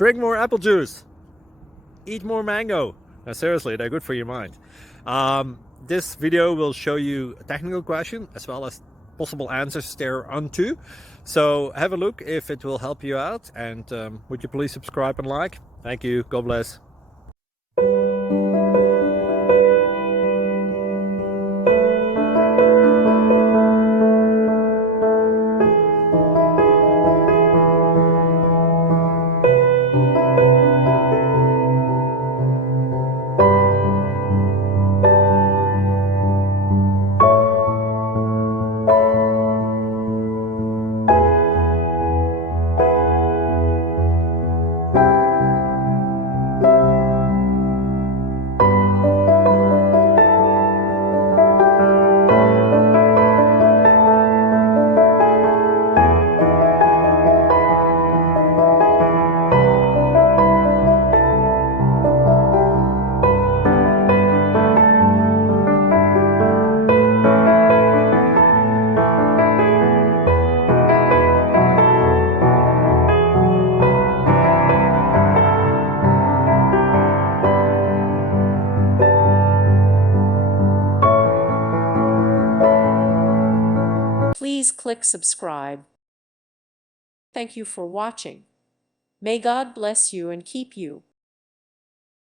Drink more apple juice. Eat more mango. Now, seriously, they're good for your mind. This video will show you a technical question as well as possible answers thereunto. So have a look if it will help you out, and would you please subscribe and like? Thank you. God bless. Please click subscribe. Thank you for watching. May God bless you and keep you.